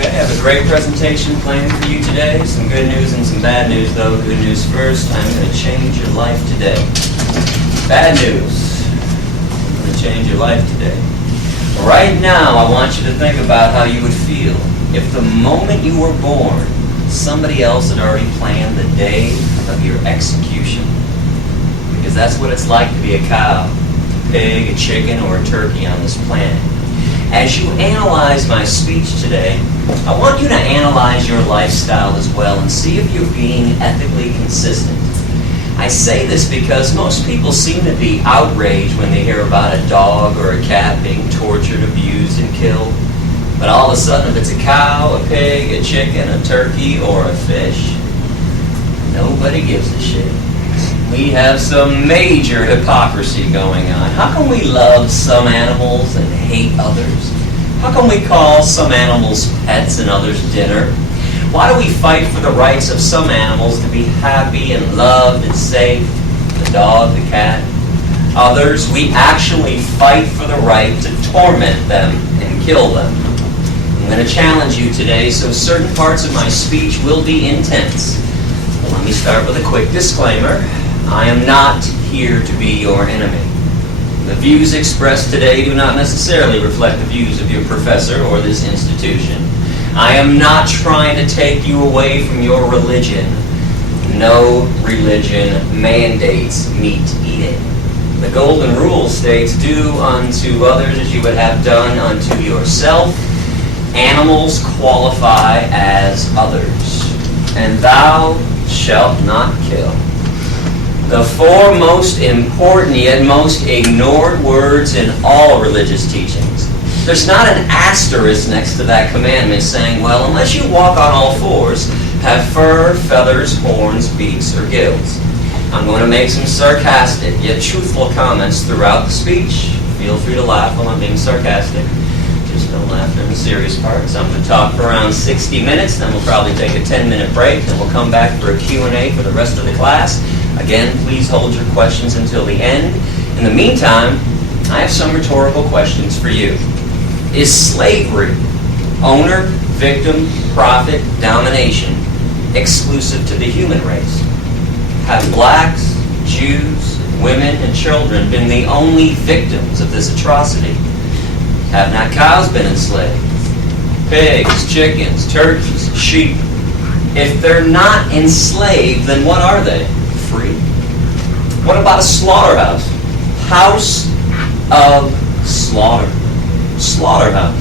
Okay, I have a great presentation planned for you today. Some good news and some bad news, though. Good news first, I'm going to change your life today. Bad news, I'm going to change your life today. Right now, I want you to think about how you would feel if the moment you were born, somebody else had already planned the day of your execution. Because that's what it's like to be a cow, a pig, a chicken, or a turkey on this planet. As you analyze my speech today, I want you to analyze your lifestyle as well and see if you're being ethically consistent. I say this because most people seem to be outraged when they hear about a dog or a cat being tortured, abused, and killed. But all of a sudden, if it's a cow, a pig, a chicken, a turkey, or a fish, nobody gives a shit. We have some major hypocrisy going on. How can we love some animals and hate others? How can we call some animals pets and others dinner? Why do we fight for the rights of some animals to be happy and loved and safe? The dog, the cat. Others, we actually fight for the right to torment them and kill them. I'm going to challenge you today, so certain parts of my speech will be intense. But let me start with a quick disclaimer. I am not here to be your enemy. The views expressed today do not necessarily reflect the views of your professor or this institution. I am not trying to take you away from your religion. No religion mandates meat eating. The golden rule states, do unto others as you would have done unto yourself. Animals qualify as others. And thou shalt not kill. The four most important yet most ignored words in all religious teachings. There's not an asterisk next to that commandment saying, well, unless you walk on all fours, have fur, feathers, horns, beaks, or gills. I'm going to make some sarcastic yet truthful comments throughout the speech. Feel free to laugh while I'm being sarcastic. Just don't laugh during the serious parts. I'm going to talk for around 60 minutes, then we'll probably take a 10-minute break, then we'll come back for a Q&A for the rest of the class. Again, please hold your questions until the end. In the meantime, I have some rhetorical questions for you. Is slavery, owner, victim, profit, domination, exclusive to the human race? Have blacks, Jews, women, and children been the only victims of this atrocity? Have not cows been enslaved? Pigs, chickens, turkeys, sheep? If they're not enslaved, then what are they? Free? What about a slaughterhouse? House of slaughter. Slaughterhouse.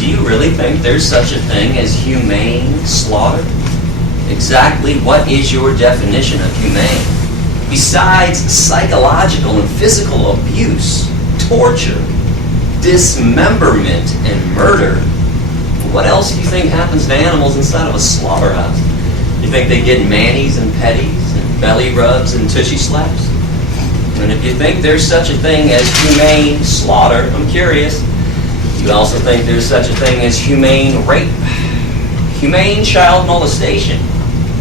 Do you really think there's such a thing as humane slaughter? Exactly what is your definition of humane? Besides psychological and physical abuse, torture, dismemberment, and murder, what else do you think happens to animals inside of a slaughterhouse? You think they get manis and petties and belly rubs and tushy slaps? And if you think there's such a thing as humane slaughter, I'm curious, you also think there's such a thing as humane rape, humane child molestation,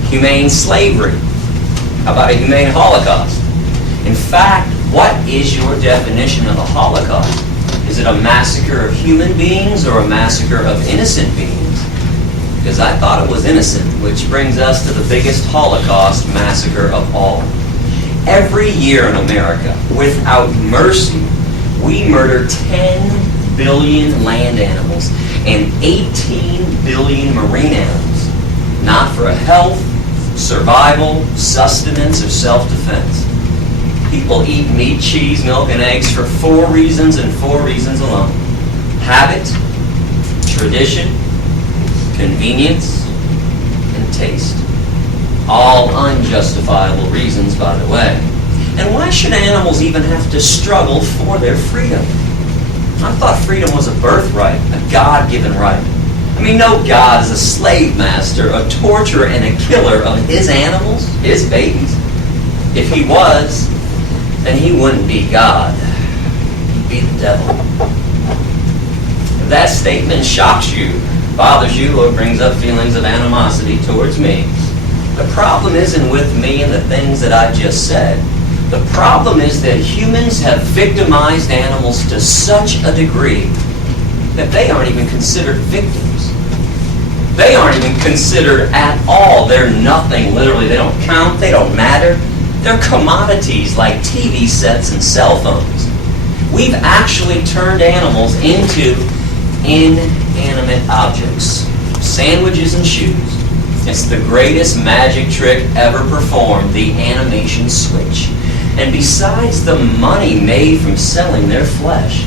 humane slavery? How about a humane Holocaust? In fact, what is your definition of a Holocaust? Is it a massacre of human beings or a massacre of innocent beings? Because I thought it was innocent, which brings us to the biggest Holocaust massacre of all. Every year in America, without mercy, we murder 10 billion land animals and 18 billion marine animals, not for health, survival, sustenance, or self-defense. People eat meat, cheese, milk, and eggs for 4 reasons and 4 reasons alone. Habit, tradition, convenience, and taste. All unjustifiable reasons, by the way. And why should animals even have to struggle for their freedom? I thought freedom was a birthright, a God-given right. I mean, no God is a slave master, a torturer, and a killer of his animals, his babies. If he was, then he wouldn't be God. He'd be the devil. If that statement shocks you, bothers you, or brings up feelings of animosity towards me, the problem isn't with me and the things that I've just said. The problem is that humans have victimized animals to such a degree that they aren't even considered victims. They aren't even considered at all. They're nothing, literally. They don't count. They don't matter. They're commodities like TV sets and cell phones. We've actually turned animals into inanimate objects. Sandwiches and shoes. It's the greatest magic trick ever performed, the animation switch. And besides the money made from selling their flesh,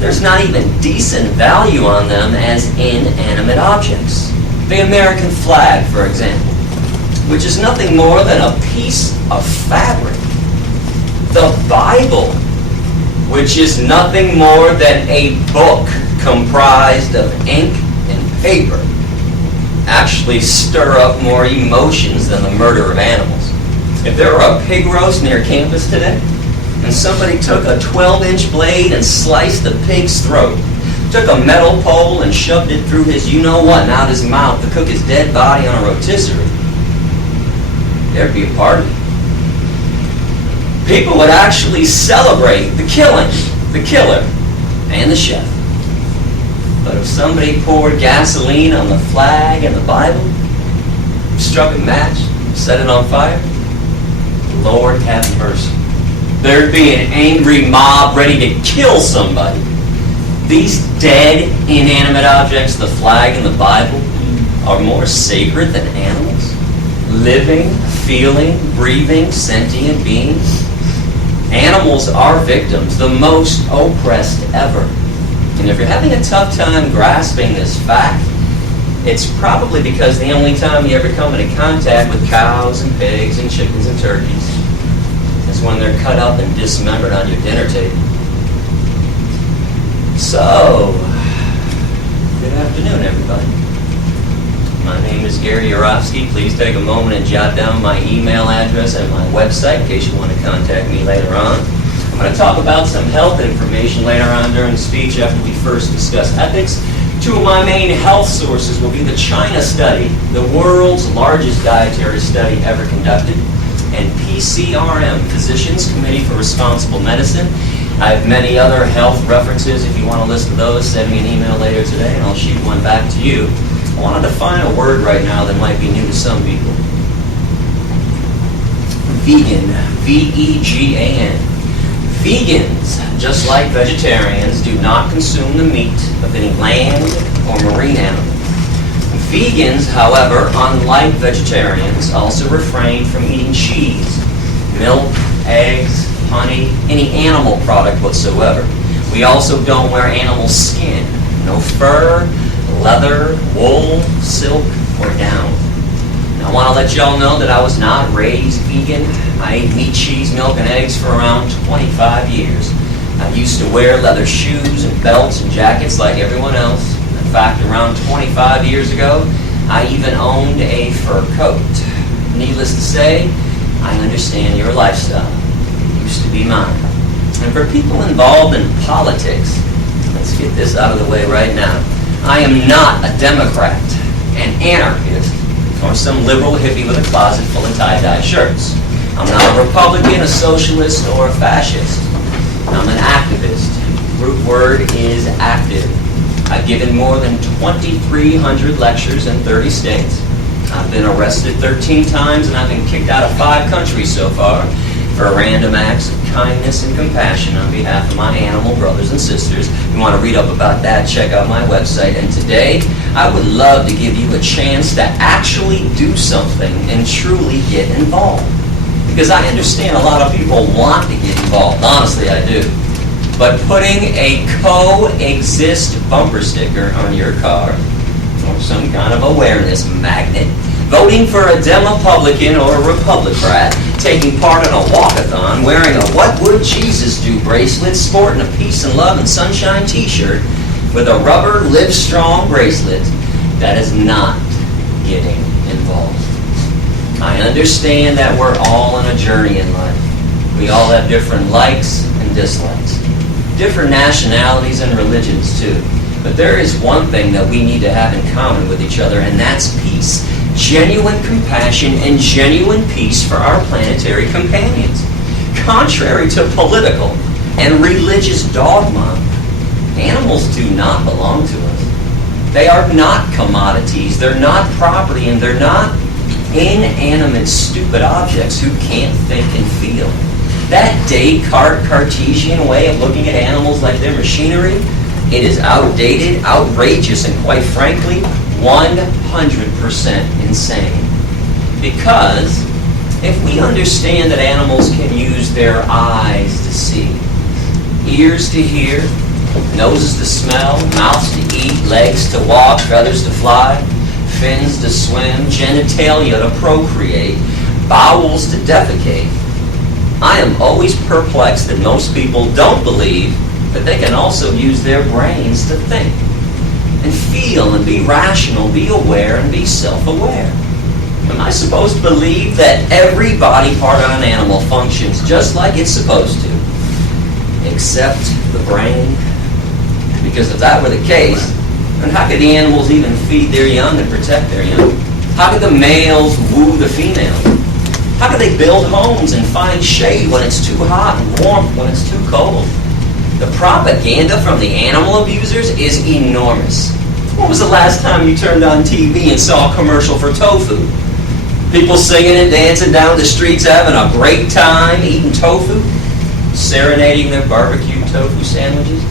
there's not even decent value on them as inanimate objects. The American flag, for example, which is nothing more than a piece of fabric. The Bible, which is nothing more than a book comprised of ink and paper, actually stir up more emotions than the murder of animals. If there were a pig roast near campus today, and somebody took a 12-inch blade and sliced the pig's throat, took a metal pole and shoved it through his you-know-what and out his mouth to cook his dead body on a rotisserie, there'd be a party. People would actually celebrate the killing, the killer, and the chef. But if somebody poured gasoline on the flag and the Bible, struck a match, set it on fire, Lord have mercy. There'd be an angry mob ready to kill somebody. These dead, inanimate objects, the flag and the Bible, are more sacred than animals. Living, feeling, breathing, sentient beings. Animals are victims, the most oppressed ever. And if you're having a tough time grasping this fact, it's probably because the only time you ever come into contact with cows and pigs and chickens and turkeys is when they're cut up and dismembered on your dinner table. So, good afternoon, everybody. My name is Gary Yourofsky. Please take a moment and jot down my email address and my website in case you want to contact me later on. I'm going to talk about some health information later on during the speech after we first discuss ethics. Two of my main health sources will be the China study, the world's largest dietary study ever conducted, and PCRM, Physicians Committee for Responsible Medicine. I have many other health references. If you want a list of those, send me an email later today and I'll shoot one back to you. I want to define a word right now that might be new to some people. Vegan, V-E-G-A-N. Vegans, just like vegetarians, do not consume the meat of any land or marine animal. Vegans, however, unlike vegetarians, also refrain from eating cheese, milk, eggs, honey, any animal product whatsoever. We also don't wear animal skin, no fur, leather, wool, silk, or down. Now, I want to let y'all know that I was not raised vegan. I ate meat, cheese, milk, and eggs for around 25 years. I used to wear leather shoes and belts and jackets like everyone else. In fact, around 25 years ago, I even owned a fur coat. Needless to say, I understand your lifestyle. It used to be mine. And for people involved in politics, let's get this out of the way right now. I am not a Democrat, an anarchist, or some liberal hippie with a closet full of tie-dye shirts. I'm not a Republican, a socialist, or a fascist. I'm an activist. The root word is active. I've given more than 2,300 lectures in 30 states. I've been arrested 13 times and I've been kicked out of 5 countries so far for random acts of kindness and compassion on behalf of my animal brothers and sisters. If you want to read up about that, check out my website. And today, I would love to give you a chance to actually do something and truly get involved. Because I understand a lot of people want to get involved. Honestly, I do. But putting a coexist bumper sticker on your car, or some kind of awareness magnet, voting for a Demopublican or a Republican, taking part in a walkathon, wearing a What Would Jesus Do bracelet, sporting a Peace and Love and Sunshine t-shirt with a rubber Live Strong bracelet, that is not getting involved. I understand that we're all on a journey in life. We all have different likes and dislikes, different nationalities and religions too. But there is one thing that we need to have in common with each other, and that's peace. Genuine compassion and genuine peace for our planetary companions. Contrary to political and religious dogma, animals do not belong to us. They are not commodities, they're not property, and they're not inanimate, stupid objects who can't think and feel. That Descartes Cartesian way of looking at animals like they're machinery, it is outdated, outrageous, and quite frankly, 100% insane. Because if we understand that animals can use their eyes to see, ears to hear, noses to smell, mouths to eat, legs to walk, feathers to fly, fins to swim, genitalia to procreate, bowels to defecate, I am always perplexed that most people don't believe that they can also use their brains to think and feel and be rational, be aware, and be self-aware. Am I supposed to believe that every body part on an animal functions just like it's supposed to, except the brain? Because if that were the case, then how could the animals even feed their young and protect their young? How could the males woo the female? How could they build homes and find shade when it's too hot and warmth when it's too cold? The propaganda from the animal abusers is enormous. When was the last time you turned on TV and saw a commercial for tofu? People singing and dancing down the streets, having a great time, eating tofu, serenading their barbecue tofu sandwiches.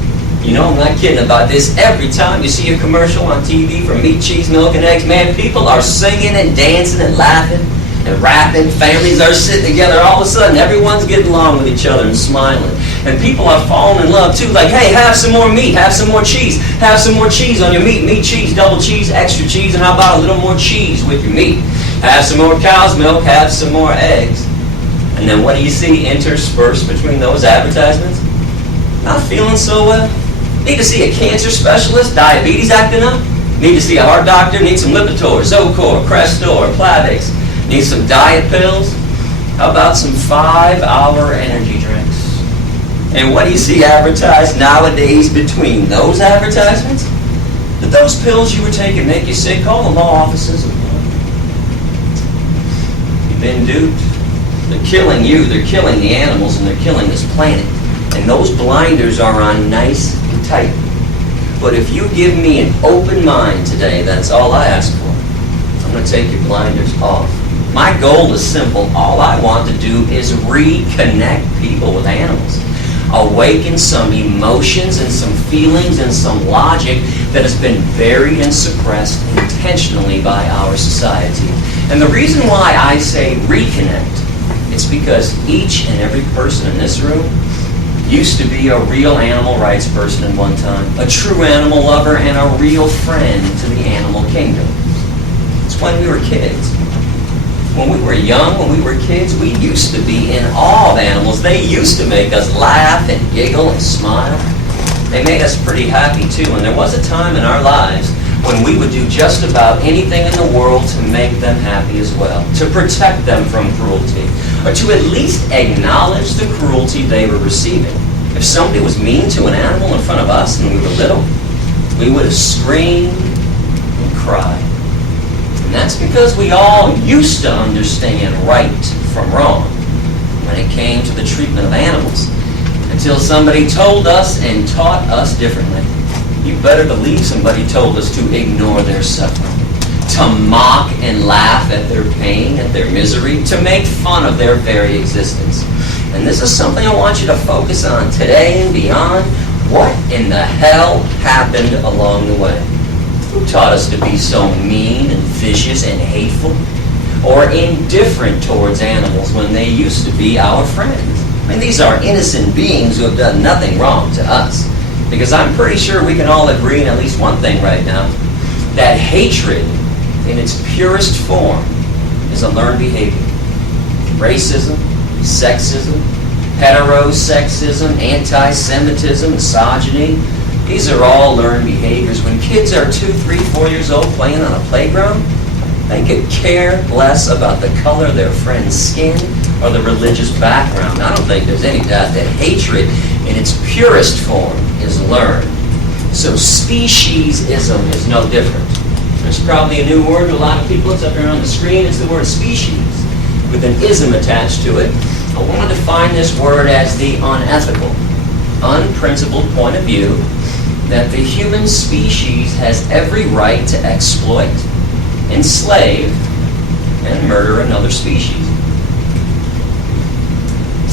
You know, I'm not kidding about this. Every time you see a commercial on TV for meat, cheese, milk, and eggs, man, people are singing and dancing and laughing and rapping. Families are sitting together. All of a sudden, everyone's getting along with each other and smiling. And people are falling in love, too. Like, hey, have some more meat, have some more cheese. Have some more cheese on your meat. Meat, cheese, double cheese, extra cheese, and how about a little more cheese with your meat? Have some more cow's milk, have some more eggs. And then what do you see interspersed between those advertisements? Not feeling so well. Need to see a cancer specialist, diabetes acting up. Need to see a heart doctor, need some Lipitor, Zocor, Crestor, Plavix. Need some diet pills. How about some 5-hour energy drinks? And what do you see advertised nowadays between those advertisements? Did those pills you were taking make you sick? Call the law offices. You've been duped. They're killing you, they're killing the animals, and they're killing this planet. And those blinders are on nice and tight. But if you give me an open mind today, that's all I ask for. I'm going to take your blinders off. My goal is simple. All I want to do is reconnect people with animals. Awaken some emotions and some feelings and some logic that has been buried and suppressed intentionally by our society. And the reason why I say reconnect, it's because each and every person in this room used to be a real animal rights person at one time, a true animal lover, and a real friend to the animal kingdom. It's when we were kids. When we were young, when we were kids, we used to be in awe of animals. They used to make us laugh and giggle and smile. They made us pretty happy too. And there was a time in our lives when we would do just about anything in the world to make them happy as well, to protect them from cruelty, or to at least acknowledge the cruelty they were receiving. If somebody was mean to an animal in front of us and we were little, we would have screamed and cried. And that's because we all used to understand right from wrong when it came to the treatment of animals, until somebody told us and taught us differently. You better believe somebody told us to ignore their suffering, to mock and laugh at their pain, at their misery, to make fun of their very existence. And this is something I want you to focus on today and beyond. What in the hell happened along the way? Who taught us to be so mean and vicious and hateful, or indifferent towards animals when they used to be our friends? I mean, these are innocent beings who have done nothing wrong to us. Because I'm pretty sure we can all agree on at least one thing right now, that hatred in its purest form is a learned behavior. Racism, sexism, heterosexism, anti-Semitism, misogyny, these are all learned behaviors. When kids are 2, 3, 4 years old playing on a playground, they could care less about the color of their friend's skin or the religious background. I don't think there's any doubt that hatred in its purest form is learned. So speciesism is no different. There's probably a new word to a lot of people. It's up here on the screen. It's the word species with an ism attached to it. I want to define this word as the unethical, unprincipled point of view that the human species has every right to exploit, enslave, and murder another species.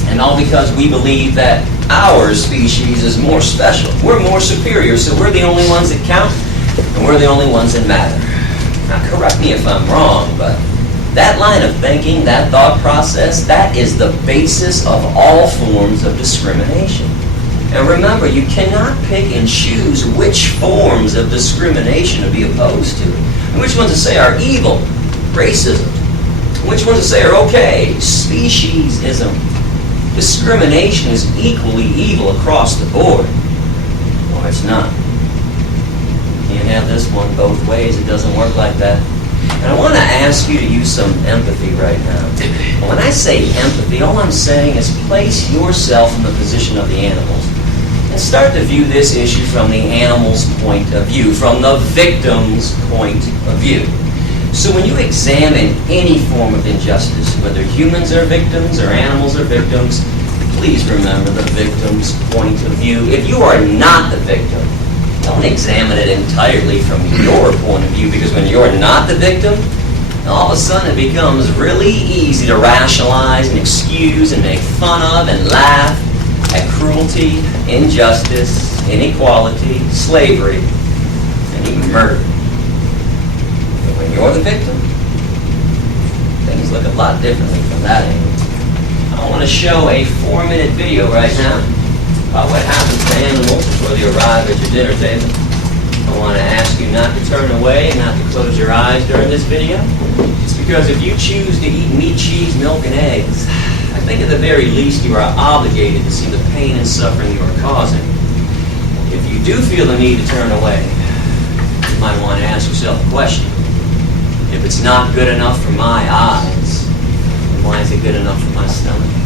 And all because we believe that our species is more special. We're more superior, so we're the only ones that count, and we're the only ones that matter. Now, correct me if I'm wrong, but that line of thinking, that thought process, that is the basis of all forms of discrimination. And remember, you cannot pick and choose which forms of discrimination to be opposed to, and which ones to say are evil, racism, and which ones to say are okay, speciesism. Discrimination is equally evil across the board, or it's not. You can't have this one both ways. It doesn't work like that. And I want to ask you to use some empathy right now. When I say empathy, all I'm saying is place yourself in the position of the animals and start to view this issue from the animal's point of view, from the victim's point of view. So when you examine any form of injustice, whether humans are victims or animals are victims, please remember the victim's point of view. If you are not the victim, don't examine it entirely from your point of view, because when you're not the victim, all of a sudden it becomes really easy to rationalize and excuse and make fun of and laugh at cruelty, injustice, inequality, slavery, and even murder. But when you're the victim, things look a lot differently from that angle. I want to show a 4-minute video right now about what happens to animals before they arrive at your dinner table. I want to ask you not to turn away and not to close your eyes during this video. It's because if you choose to eat meat, cheese, milk, and eggs, I think at the very least you are obligated to see the pain and suffering you are causing. If you do feel the need to turn away, you might want to ask yourself a question. If it's not good enough for my eyes, then why is it good enough for my stomach?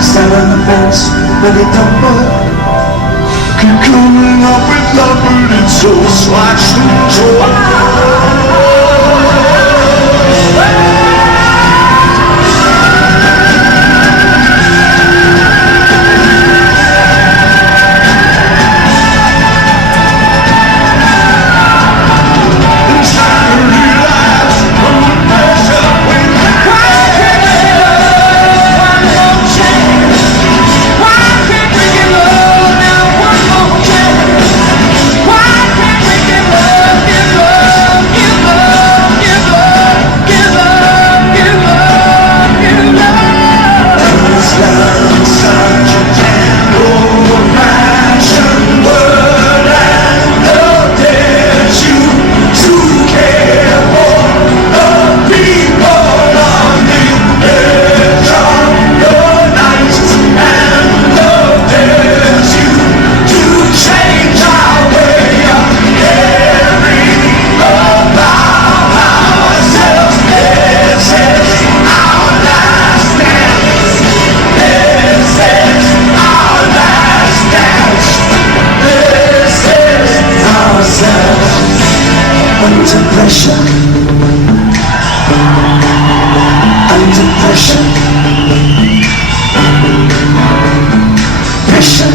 Stand on the fence, let it tumble. Keep coming up with love, but it's so slashed and torn. under pressure, under pressure, pressure.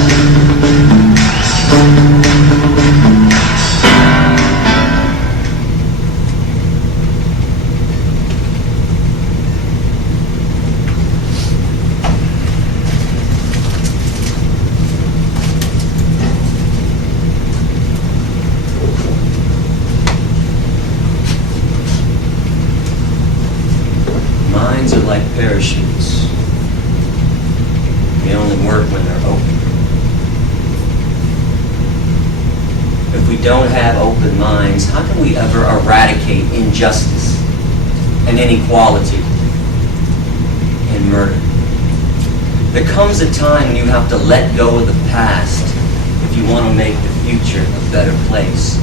Minds are like parachutes. They only work when they're open. If we don't have open minds, how can we ever eradicate injustice and inequality and murder? There comes a time when you have to let go of the past if you want to make the future a better place.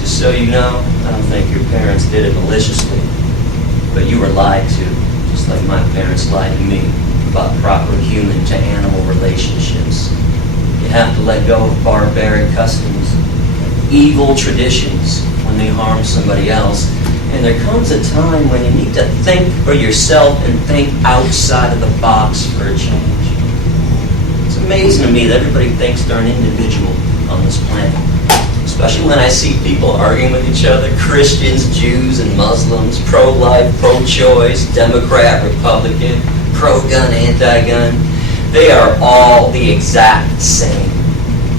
Just so you know, I don't think your parents did it maliciously, but you were lied to, just like my parents lied to me about proper human to animal relationships. You have to let go of barbaric customs, evil traditions when they harm somebody else. And there comes a time when you need to think for yourself and think outside of the box for a change. It's amazing to me that everybody thinks they're an individual on this planet. Especially when I see people arguing with each other, Christians, Jews, and Muslims, pro-life, pro-choice, Democrat, Republican, pro-gun, anti-gun. They are all the exact same.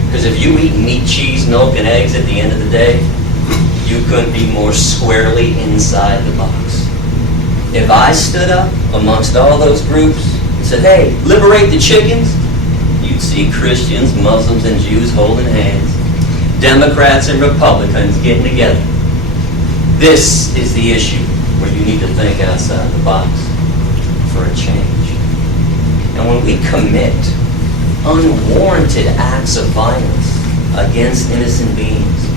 Because if you eat meat, cheese, milk, and eggs at the end of the day, you couldn't be more squarely inside the box. If I stood up amongst all those groups and said, hey, liberate the chickens, you'd see Christians, Muslims, and Jews holding hands. Democrats and Republicans getting together. This is the issue where you need to think outside the box for a change. And when we commit unwarranted acts of violence against innocent beings,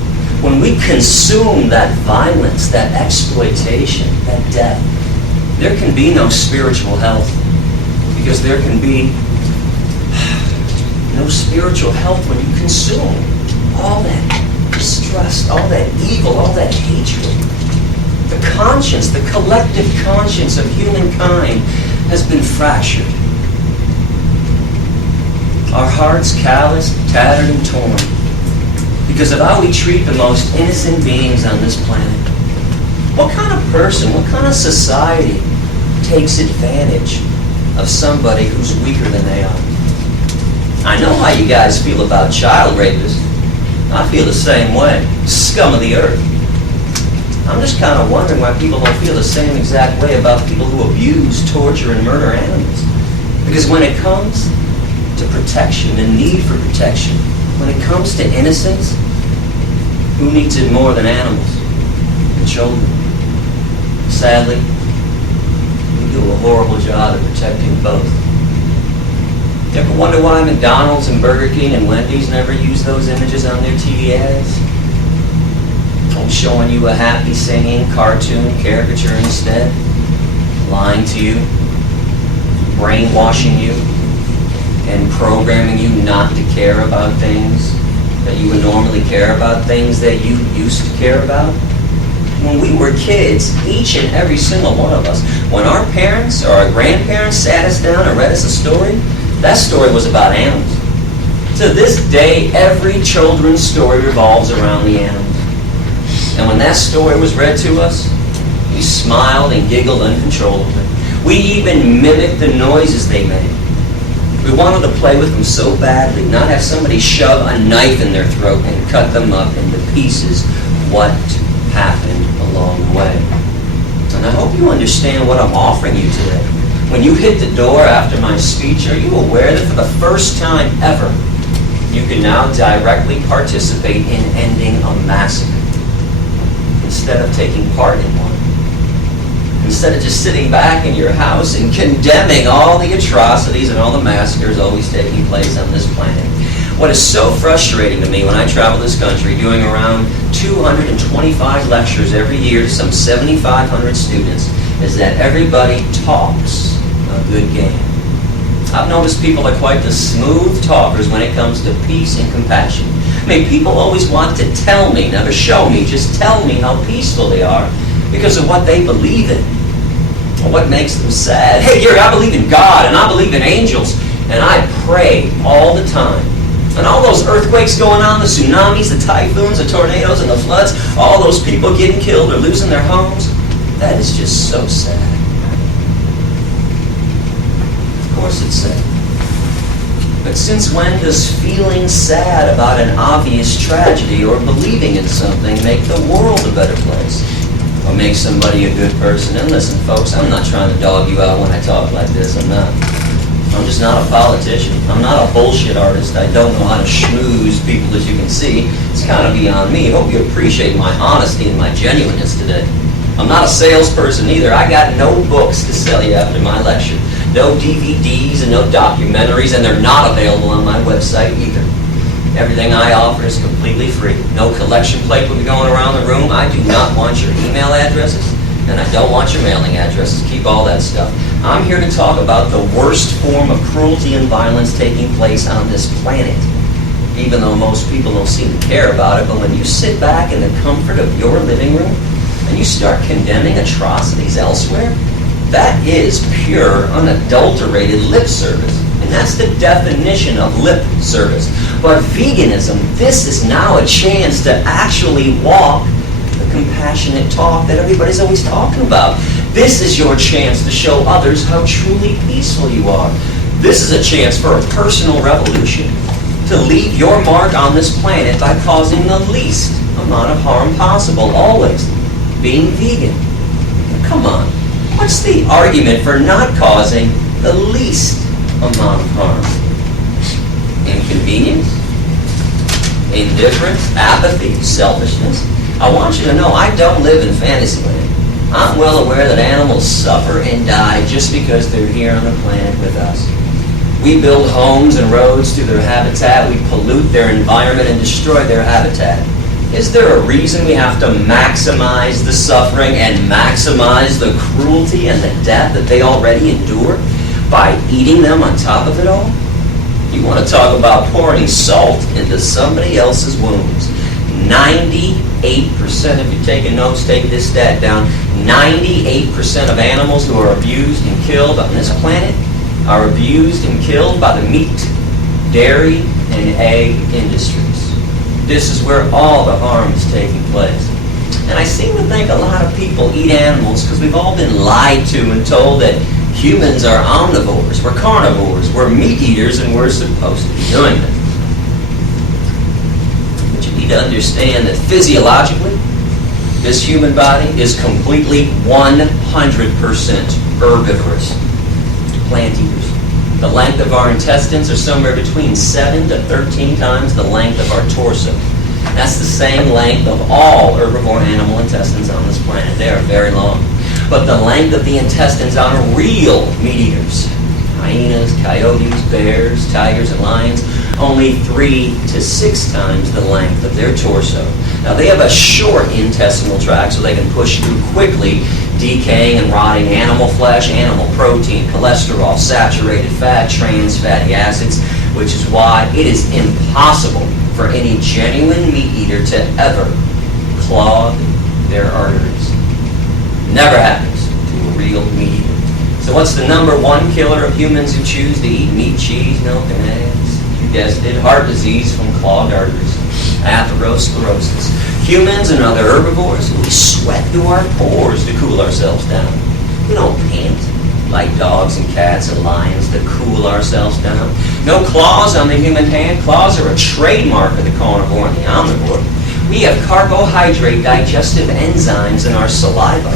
when we consume that violence, that exploitation, that death, there can be no spiritual health, because there can be no spiritual health when you consume all that distrust, all that evil, all that hatred. The conscience, the collective conscience of humankind has been fractured. Our hearts calloused, tattered, and torn because of how we treat the most innocent beings on this planet. What kind of person, what kind of society takes advantage of somebody who's weaker than they are? I know how you guys feel about child rapists. I feel the same way. Scum of the earth. I'm just kind of wondering why people don't feel the same exact way about people who abuse, torture, and murder animals. Because when it comes to protection, the need for protection, when it comes to innocence, who needs it more than animals? The children. Sadly, we do a horrible job of protecting both. You ever wonder why McDonald's and Burger King and Wendy's never use those images on their TV ads? I'm showing you a happy, singing, cartoon caricature instead, lying to you, brainwashing you, and programming you not to care about things that you would normally care about, things that you used to care about. When we were kids, each and every single one of us, when our parents or our grandparents sat us down and read us a story, that story was about animals. To this day, every children's story revolves around the animals. And when that story was read to us, we smiled and giggled uncontrollably. We even mimicked the noises they made. We wanted to play with them so badly, not have somebody shove a knife in their throat and cut them up into pieces. What happened along the way? And I hope you understand what I'm offering you today. When you hit the door after my speech, are you aware that for the first time ever, you can now directly participate in ending a massacre instead of taking part in one? Instead of just sitting back in your house and condemning all the atrocities and all the massacres always taking place on this planet. What is so frustrating to me when I travel this country doing around 225 lectures every year to some 7,500 students is that everybody talks a good game. I've noticed people are quite the smooth talkers when it comes to peace and compassion. I mean, people always want to tell me, never show me, just tell me how peaceful they are because of what they believe in or what makes them sad. Hey, Gary, I believe in God and I believe in angels and I pray all the time. And all those earthquakes going on, the tsunamis, the typhoons, the tornadoes, and the floods, all those people getting killed or losing their homes, that is just so sad. Of course it's sad. But since when does feeling sad about an obvious tragedy or believing in something make the world a better place? Or make somebody a good person? And listen, folks, I'm not trying to dog you out when I talk like this. I'm not. I'm just not a politician. I'm not a bullshit artist. I don't know how to schmooze people, as you can see. It's kind of beyond me. Hope you appreciate my honesty and my genuineness today. I'm not a salesperson either. I got no books to sell you after my lecture. No DVDs and no documentaries, and they're not available on my website either. Everything I offer is completely free. No collection plate will be going around the room. I do not want your email addresses, and I don't want your mailing addresses. Keep all that stuff. I'm here to talk about the worst form of cruelty and violence taking place on this planet. Even though most people don't seem to care about it, but when you sit back in the comfort of your living room and you start condemning atrocities elsewhere, that is pure, unadulterated lip service. And that's the definition of lip service. But veganism, this is now a chance to actually walk the compassionate talk that everybody's always talking about. This is your chance to show others how truly peaceful you are. This is a chance for a personal revolution, to leave your mark on this planet by causing the least amount of harm possible, always being vegan. Now, come on, what's the argument for not causing the least amount of harm? Inconvenience? Indifference? Apathy? Selfishness? I want you to know I don't live in Fantasyland. I'm well aware that animals suffer and die just because they're here on the planet with us. We build homes and roads to their habitat. We pollute their environment and destroy their habitat. Is there a reason we have to maximize the suffering and maximize the cruelty and the death that they already endure by eating them on top of it all? You want to talk about pouring salt into somebody else's wounds. 98%, if you're taking notes, take this stat down, 98% of animals who are abused and killed on this planet are abused and killed by the meat, dairy, and egg industries. This is where all the harm is taking place. And I seem to think a lot of people eat animals because we've all been lied to and told that humans are omnivores, we're carnivores, we're meat eaters, and we're supposed to be doing this. Need to understand that physiologically, this human body is completely 100% herbivorous, plant eaters. The length of our intestines are somewhere between 7 to 13 times the length of our torso. That's the same length of all herbivore animal intestines on this planet. They are very long. But the length of the intestines on real meat eaters, hyenas, coyotes, bears, tigers, and lions, only 3 to 6 times the length of their torso. Now they have a short intestinal tract so they can push through quickly decaying and rotting animal flesh, animal protein, cholesterol, saturated fat, trans fatty acids, which is why it is impossible for any genuine meat eater to ever clog their arteries. Never happens to a real meat eater. So what's the number one killer of humans who choose to eat meat, cheese, milk, and eggs? You guessed it, heart disease from clogged arteries, atherosclerosis. Humans and other herbivores, we sweat through our pores to cool ourselves down. We don't pant like dogs and cats and lions to cool ourselves down. No claws on the human hand. Claws are a trademark of the carnivore and the omnivore. We have carbohydrate digestive enzymes in our saliva.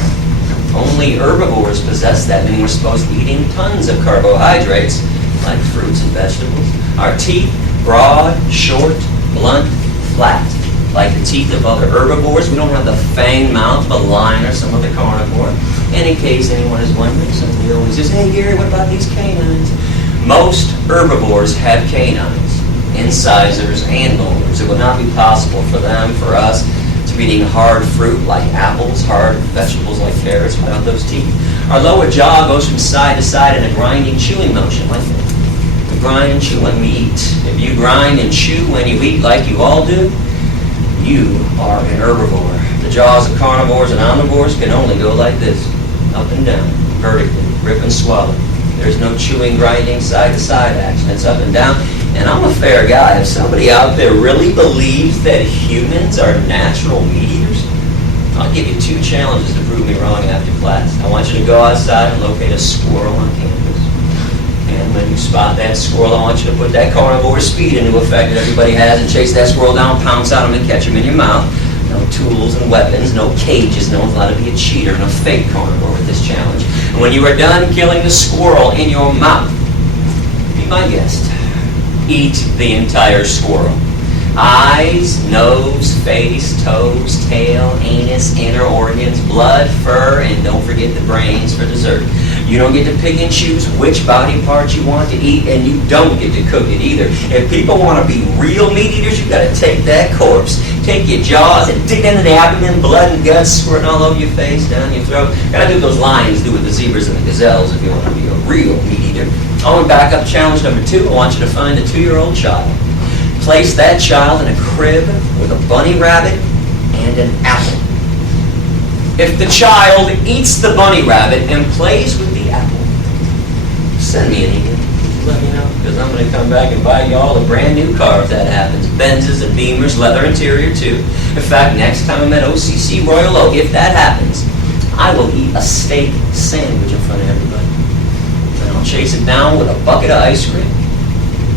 Only herbivores possess that, meaning we're supposed to be eating tons of carbohydrates, like fruits and vegetables. Our teeth, broad, short, blunt, flat. Like the teeth of other herbivores, we don't have the fanged mouth of a lion or some other carnivore. And in case anyone is wondering, somebody always says, "Hey Gary, what about these canines?" Most herbivores have canines, incisors and molars. It would not be possible for them, for us, to be eating hard fruit like apples, hard vegetables like carrots without those teeth. Our lower jaw goes from side to side in a grinding chewing motion like that. We grind and chew when we eat. If you grind and chew when you eat like you all do, you are an herbivore. The jaws of carnivores and omnivores can only go like this, up and down, vertically, rip and swallow. There's no chewing, grinding, side-to-side action. It's up and down. And I'm a fair guy. If somebody out there really believes that humans are natural meat eaters, I'll give you 2 challenges to prove me wrong after class. I want you to go outside and locate a squirrel on campus. And when you spot that squirrel, I want you to put that carnivore speed into effect that everybody has and chase that squirrel down, pounce on him, and catch him in your mouth. No tools and weapons, no cages, no one's allowed to be a cheater, no fake carnivore with this challenge. And when you are done killing the squirrel in your mouth, be my guest. Eat the entire squirrel. Eyes, nose, face, toes, tail, anus, inner organs, blood, fur, and don't forget the brains for dessert. You don't get to pick and choose which body part you want to eat, and you don't get to cook it either. If people want to be real meat eaters, you got to take that corpse, take your jaws and dig into the abdomen, blood and guts squirting all over your face, down your throat. Got to do what those lions do with the zebras and the gazelles if you want to be a real meat eater. Oh, and back up challenge number 2. I want you to find a 2-year-old child. Place that child in a crib with a bunny rabbit and an apple. If the child eats the bunny rabbit and plays with the apple, send me an email. Let me know, because I'm going to come back and buy you all a brand new car if that happens. Benzes and Beamers, leather interior too. In fact, next time I'm at OCC Royal Oak, if that happens, I will eat a steak sandwich in front of everybody. And I'll chase it down with a bucket of ice cream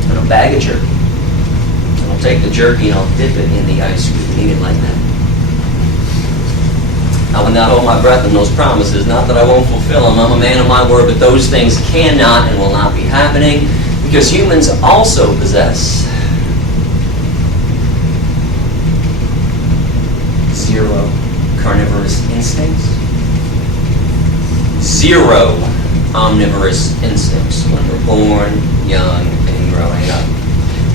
and a bag of jerky. And I'll take the jerky and I'll dip it in the ice cream and eat it like that. I will not hold my breath in those promises. Not that I won't fulfill them. I'm a man of my word, but those things cannot and will not be happening because humans also possess 0 carnivorous instincts, 0 omnivorous instincts when we're born, young, and growing up.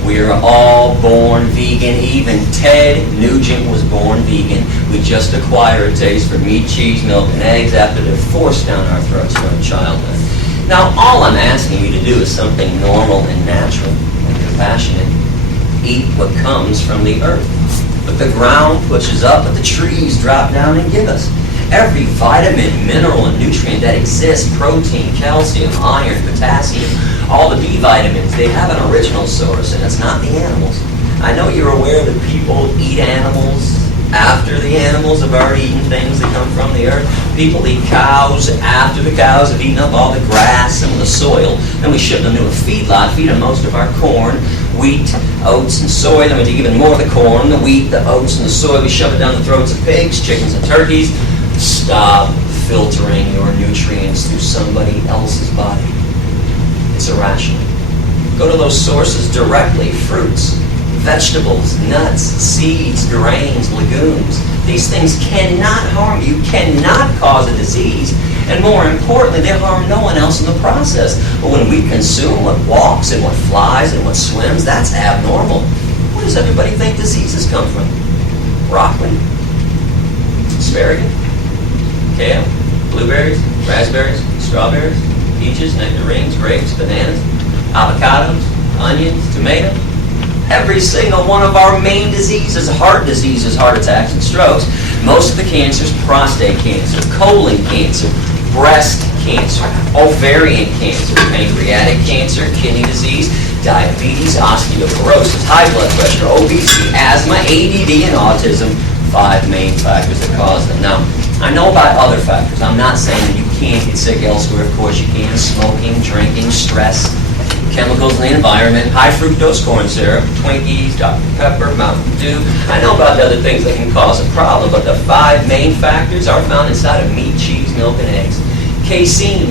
We are all born vegan. Even Ted Nugent was born vegan. We just acquire a taste for meat, cheese, milk, and eggs after they're forced down our throats from childhood. Now, all I'm asking you to do is something normal and natural and compassionate. Eat what comes from the earth. But the ground pushes up, but the trees drop down and give us. Every vitamin, mineral, and nutrient that exists, protein, calcium, iron, potassium, all the B vitamins, they have an original source, and it's not the animals. I know you're aware that people eat animals after the animals have already eaten things that come from the earth. People eat cows after the cows have eaten up all the grass and the soil. Then we ship them to a feedlot, feed them most of our corn, wheat, oats, and soy. Then we take even more of the corn, the wheat, the oats, and the soy. We shove it down the throats of pigs, chickens, and turkeys. Stop filtering your nutrients through somebody else's body. It's irrational. Go to those sources directly. Fruits, vegetables, nuts, seeds, grains, legumes. These things cannot harm you, cannot cause a disease, and more importantly, they harm no one else in the process. But when we consume what walks and what flies and what swims, that's abnormal. Where does everybody think diseases come from? Broccoli, asparagus, kale, blueberries, raspberries, strawberries, peaches, nectarines, grapes, bananas, avocados, onions, tomatoes. Every single one of our main diseases, heart diseases, heart attacks, and strokes. Most of the cancers, prostate cancer, colon cancer, breast cancer, ovarian cancer, pancreatic cancer, kidney disease, diabetes, osteoporosis, high blood pressure, obesity, asthma, ADD, and autism. 5 main factors that cause them. Now, I know about other factors. I'm not saying that you can't get sick elsewhere. Of course you can. Smoking, drinking, stress, chemicals in the environment, high fructose corn syrup, Twinkies, Dr. Pepper, Mountain Dew. I know about the other things that can cause a problem, but the 5 main factors are found inside of meat, cheese, milk, and eggs. Casein,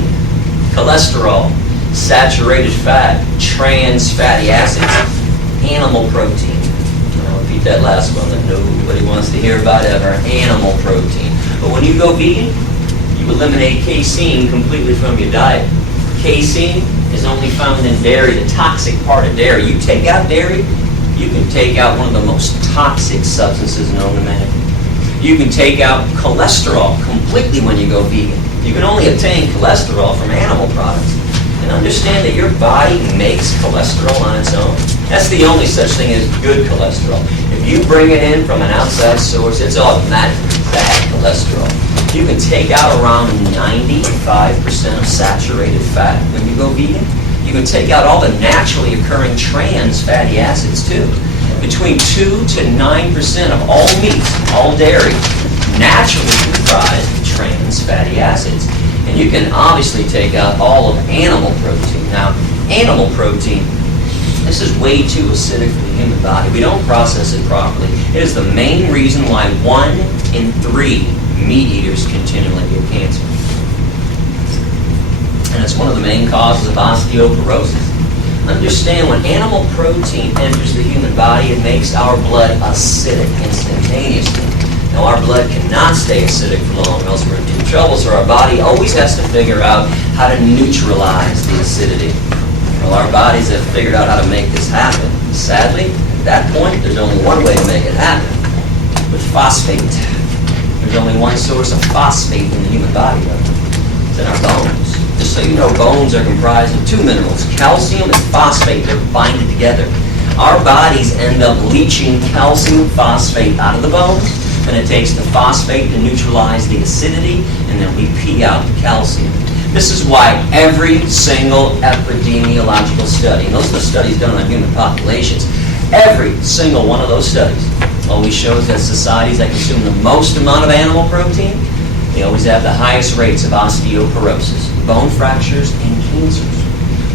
cholesterol, saturated fat, trans fatty acids, animal protein. I'll repeat that last one that nobody wants to hear about ever, animal protein. But when you go vegan, you eliminate casein completely from your diet. Casein is only found in dairy, the toxic part of dairy. You take out dairy, you can take out one of the most toxic substances known to man. You can take out cholesterol completely when you go vegan. You can only obtain cholesterol from animal products. And understand that your body makes cholesterol on its own. That's the only such thing as good cholesterol. If you bring it in from an outside source, it's automatically bad cholesterol. You can take out around 95% of saturated fat when you go vegan. You can take out all the naturally occurring trans fatty acids too. Between 2 to 9% of all meat, all dairy, naturally comprise trans fatty acids. And you can obviously take out all of animal protein. Now, animal protein, this is way too acidic for the human body. We don't process it properly. It is the main reason why 1 in 3 meat eaters continually get cancer. And it's one of the main causes of osteoporosis. Understand, when animal protein enters the human body, it makes our blood acidic instantaneously. Now, our blood cannot stay acidic for long, or else we're in deep trouble, so our body always has to figure out how to neutralize the acidity. Well, our bodies have figured out how to make this happen. Sadly, at that point, there's only one way to make it happen, with phosphate. There's only one source of phosphate in the human body, though. It's in our bones. Just so you know, bones are comprised of 2 minerals, calcium and phosphate. They're binded together. Our bodies end up leaching calcium phosphate out of the bones, and it takes the phosphate to neutralize the acidity, and then we pee out the calcium. This is why every single epidemiological study, and those are the studies done on human populations, every single one of those studies always shows that societies that consume the most amount of animal protein, they always have the highest rates of osteoporosis, bone fractures, and cancers.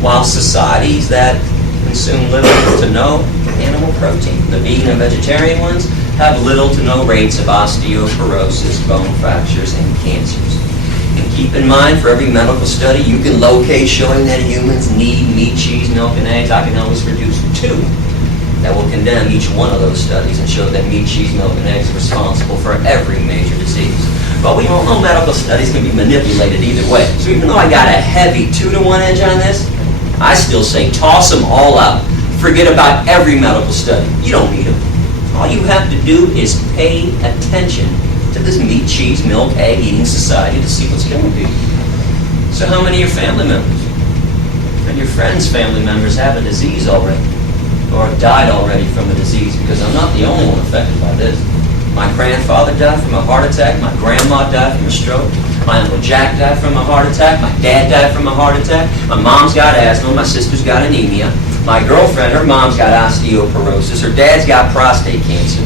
While societies that consume little to no animal protein, the vegan and vegetarian ones, have little to no rates of osteoporosis, bone fractures, and cancers. And keep in mind, for every medical study you can locate showing that humans need meat, cheese, milk, and eggs, I can always produce 2 that will condemn each one of those studies and show that meat, cheese, milk, and eggs are responsible for every major disease. But we all know medical studies can be manipulated either way. So even though I got a heavy 2-to-1 edge on this, I still say toss them all out. Forget about every medical study. You don't need them. All you have to do is pay attention to this meat, cheese, milk, egg eating society to see what's killing people. So how many of your family members and your friends' family members have a disease already, or have died already from a disease? Because I'm not the only one affected by this. My grandfather died from a heart attack. My grandma died from a stroke. My Uncle Jack died from a heart attack. My dad died from a heart attack. My mom's got asthma. My sister's got anemia. My girlfriend, her mom's got osteoporosis. Her dad's got prostate cancer.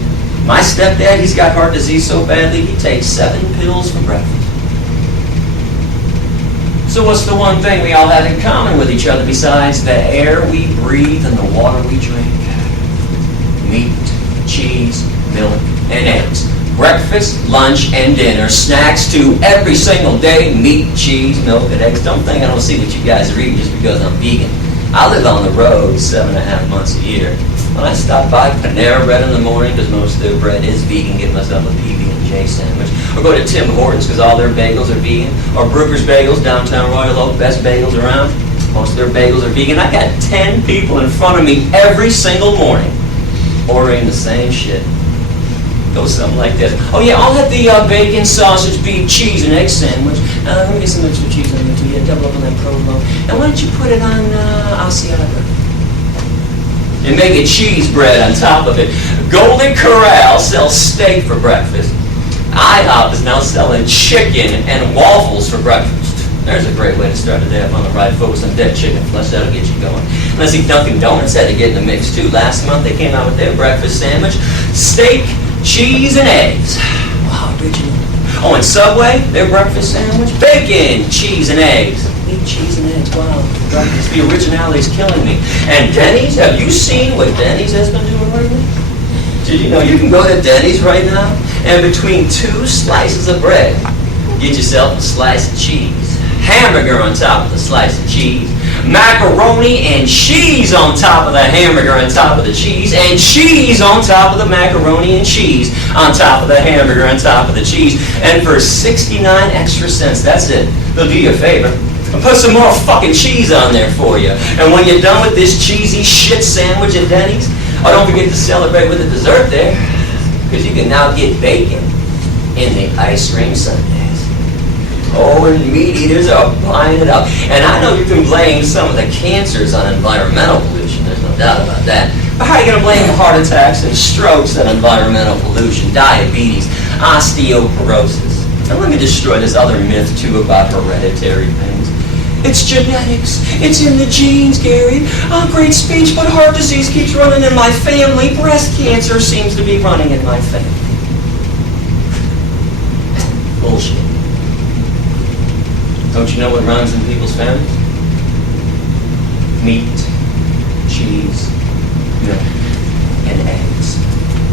My stepdad, he's got heart disease so badly, he takes 7 pills for breakfast. So what's the one thing we all have in common with each other besides the air we breathe and the water we drink? Meat, cheese, milk, and eggs. Breakfast, lunch, and dinner. Snacks too, every single day. Meat, cheese, milk, and eggs. Don't think I don't see what you guys are eating just because I'm vegan. I live on the road 7.5 months a year. When I stop by Panera Bread in the morning, because most of their bread is vegan, get myself a PB&J sandwich. Or go to Tim Hortons, because all their bagels are vegan. Or Brooker's Bagels, downtown Royal Oak, best bagels around. Most of their bagels are vegan. I got 10 people in front of me every single morning ordering the same shit. Goes something like this. Oh yeah, I'll have the bacon, sausage, beef, cheese, and egg sandwich. Let me get some extra cheese on there too. Yeah, double up on that provolone. And why don't you put it on Asiago? And make a cheese bread on top of it. Golden Corral sells steak for breakfast. IHOP is now selling chicken and waffles for breakfast. There's a great way to start the day up on the right foot with some dead chicken flesh. That'll get you going. And I see Dunkin' Donuts had to get in the mix too. Last month they came out with their breakfast sandwich. Steak, cheese, and eggs. Wow, original. Oh, and Subway, their breakfast sandwich. Bacon, cheese, and eggs. Meat, cheese, and eggs. Wow, breakfast. The originality is killing me. And Denny's, have you seen what Denny's has been doing lately? Did you know you can go to Denny's right now and between 2 slices of bread, get yourself a slice of cheese. Hamburger on top of the slice of cheese, macaroni and cheese on top of the hamburger on top of the cheese, and cheese on top of the macaroni and cheese on top of the hamburger on top of the cheese. And for 69 extra cents, that's it. They'll do you a favor and put some more fucking cheese on there for you. And when you're done with this cheesy shit sandwich at Denny's, oh, don't forget to celebrate with a dessert there, because you can now get bacon in the ice cream sundaes. Oh, and meat eaters are buying it up. And I know you can blame some of the cancers on environmental pollution, there's no doubt about that. But how are you going to blame heart attacks and strokes on environmental pollution, diabetes, osteoporosis? And let me destroy this other myth, too, about hereditary things. It's genetics. It's in the genes, Gary. Oh, great speech, but heart disease keeps running in my family. Breast cancer seems to be running in my family. Bullshit. Don't you know what runs in people's families? Meat, cheese, milk, and eggs.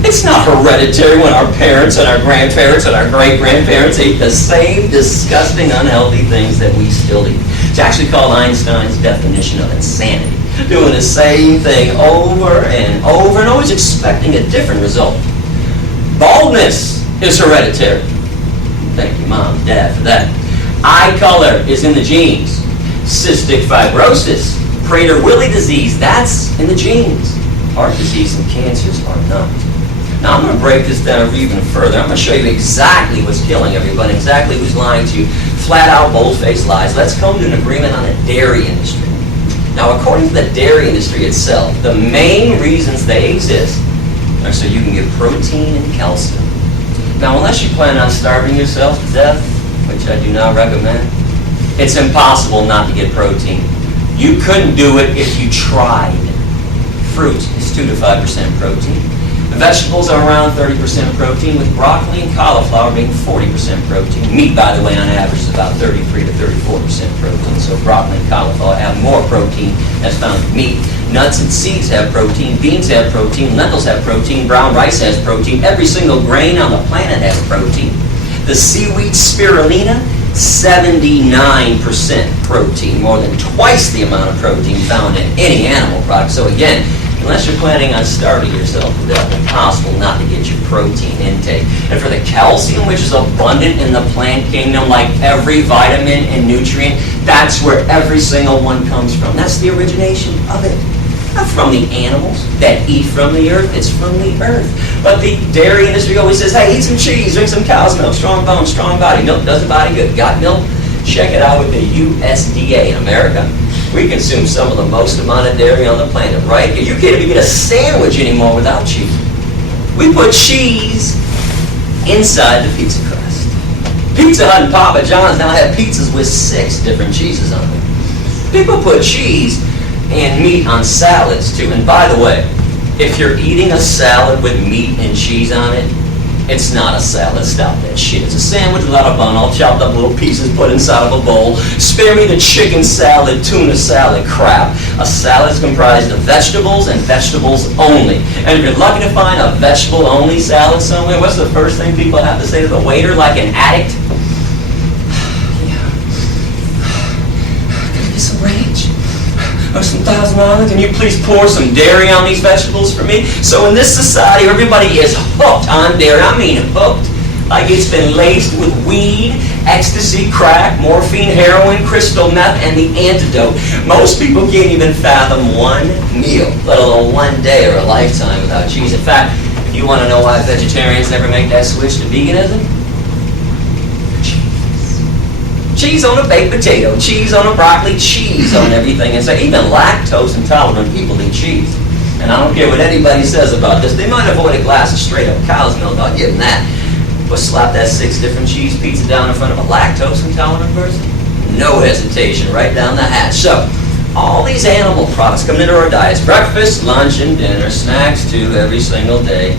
It's not hereditary when our parents and our grandparents and our great-grandparents ate the same disgusting, unhealthy things that we still eat. It's actually called Einstein's definition of insanity. Doing the same thing over and over and always expecting a different result. Baldness is hereditary. Thank you, Mom and Dad, for that. Eye color is in the genes. Cystic fibrosis, Prader-Willi disease, that's in the genes. Heart disease and cancers are not. Now I'm going to break this down for you even further. I'm going to show you exactly what's killing everybody, exactly who's lying to you. Flat out, bold-faced lies. Let's come to an agreement on the dairy industry. Now according to the dairy industry itself, the main reasons they exist are so you can get protein and calcium. Now unless you plan on starving yourself to death, which I do not recommend, it's impossible not to get protein. You couldn't do it if you tried. Fruit is 2 to 5% protein. The vegetables are around 30% protein, with broccoli and cauliflower being 40% protein. Meat, by the way, on average is about 33 to 34% protein, so broccoli and cauliflower have more protein as found in meat. Nuts and seeds have protein, beans have protein, lentils have protein, brown rice has protein, every single grain on the planet has protein. The seaweed spirulina, 79% protein, more than twice the amount of protein found in any animal product. So again, unless you're planning on starving yourself to death, it's impossible not to get your protein intake. And for the calcium, which is abundant in the plant kingdom, like every vitamin and nutrient, that's where every single one comes from. That's the origination of it. Not from the animals that eat from the earth, it's from the earth. But the dairy industry always says, hey, eat some cheese, drink some cow's milk, strong bones, strong body. Milk does the body good. Got milk? Check it out with the USDA. In America, we consume some of the most amount of dairy on the planet, right? You can't even get a sandwich anymore without cheese. We put cheese inside the pizza crust. Pizza Hut and Papa John's now have pizzas with 6 different cheeses on them. People put cheese and meat on salads too. And by the way, if you're eating a salad with meat and cheese on it, it's not a salad. Stop that shit. It's a sandwich without a bun, all chopped up little pieces put inside of a bowl. Spare me the chicken salad, tuna salad crap. A salad is comprised of vegetables and vegetables only. And if you're lucky to find a vegetable-only salad somewhere, what's the first thing people have to say to the waiter like an addict? Can I get some ranch? Or some Thousand Island? Can you please pour some dairy on these vegetables for me? So in this society, everybody is hooked on dairy. I mean hooked, like it's been laced with weed, ecstasy, crack, morphine, heroin, crystal meth, and the antidote. Most people can't even fathom one meal, let alone one day or a lifetime without cheese. In fact, if you want to know why vegetarians never make that switch to veganism, cheese on a baked potato, cheese on a broccoli, cheese on everything. And so even lactose intolerant people eat cheese. And I don't care what anybody says about this. They might avoid a glass of straight up cow's milk, I'll give them that. But slap that 6 different cheese pizza down in front of a lactose intolerant person? No hesitation, right down the hatch. So, all these animal products come into our diets, breakfast, lunch, and dinner, snacks too, every single day.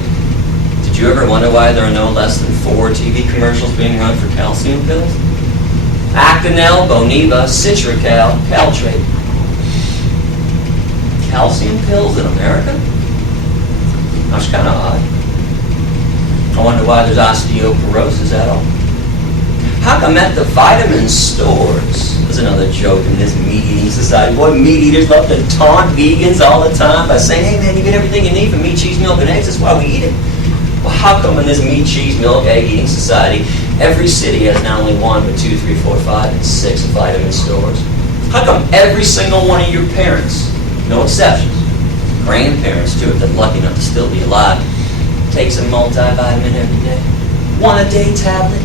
Did you ever wonder why there are no less than 4 TV commercials being run for calcium pills? Actonel, Boniva, Citracal, Caltrate. Calcium pills in America? That's kind of odd. I wonder why there's osteoporosis at all. How come at the vitamin stores? There's another joke in this meat-eating society. Boy, meat eaters love to taunt vegans all the time by saying, hey man, you get everything you need from meat, cheese, milk, and eggs. That's why we eat it. Well, how come in this meat, cheese, milk, egg-eating society, every city has not only 1, but 2, 3, 4, 5, and 6 vitamin stores? How come every single one of your parents, no exceptions, grandparents too, if they're lucky enough to still be alive, takes a multivitamin every day? 1 a day tablet?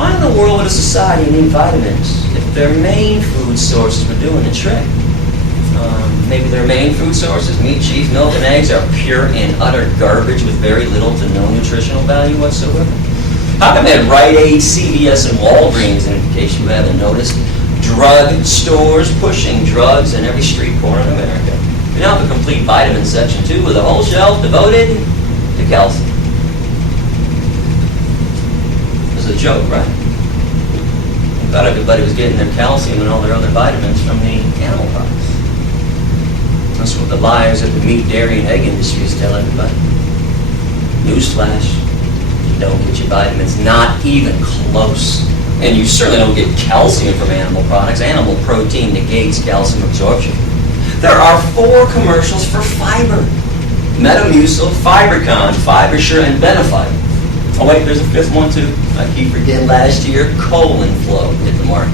Why in the world would a society need vitamins if their main food sources were doing the trick? Maybe their main food sources, meat, cheese, milk, and eggs, are pure and utter garbage with very little to no nutritional value whatsoever. How come at Rite Aid, CVS, and Walgreens, in case you haven't noticed, drug stores pushing drugs in every street corner in America? We now have a complete vitamin section too, with a whole shelf devoted to calcium. It was a joke, right? I thought everybody was getting their calcium and all their other vitamins from the animal products. That's what the liars of the meat, dairy, and egg industries tell everybody. Newsflash, you don't get your vitamins, not even close. And you certainly don't get calcium from animal products. Animal protein negates calcium absorption. There are 4 commercials for fiber. Metamucil, Fibercon, Fibersure, and Benefite. Oh wait, there's a 5th one too. I keep forgetting last year, Colon Flow hit the market.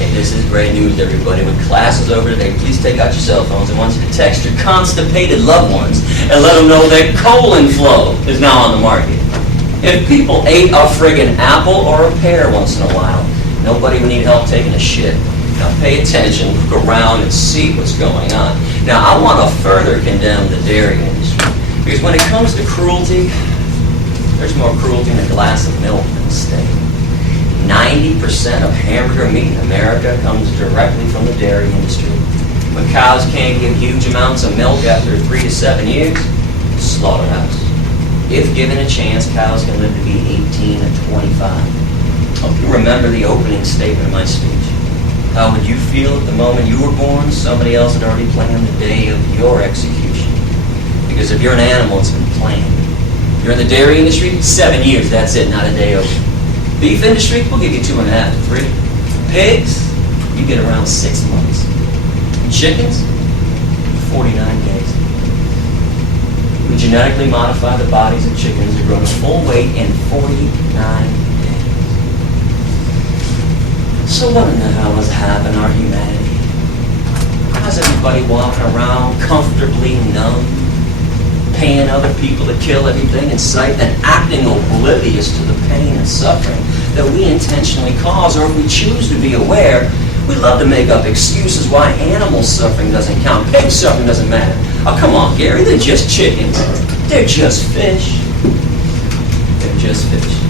And this is great news, everybody. When class is over today, please take out your cell phones. I want you to text your constipated loved ones and let them know that Colon Flow is now on the market. If people ate a friggin' apple or a pear once in a while, nobody would need help taking a shit. Now pay attention, look around, and see what's going on. Now I want to further condemn the dairy industry, because when it comes to cruelty, there's more cruelty in a glass of milk than a steak. 90% of hamburger meat in America comes directly from the dairy industry. When cows can't give huge amounts of milk after 3 to 7 years, slaughterhouse. If given a chance, cows can live to be 18 to 25. Hope you remember the opening statement of my speech. How would you feel at the moment you were born? Somebody else had already planned the day of your execution. Because if you're an animal, it's been planned. You're in the dairy industry, 7 years, that's it, not a day over. Beef industry, we'll give you 2.5 to 3. Pigs, you get around 6 months. Chickens, 49 days. We genetically modify the bodies of chickens to grow to full weight in 49 days. So what in the hell has happened to our humanity? How's everybody walking around comfortably numb, paying other people to kill everything in sight, and acting oblivious to the pain and suffering that we intentionally cause, or if we choose to be aware, we love to make up excuses why animal suffering doesn't count. Pig suffering doesn't matter. Oh, come on, Gary, they're just chickens. They're just fish. They're just fish.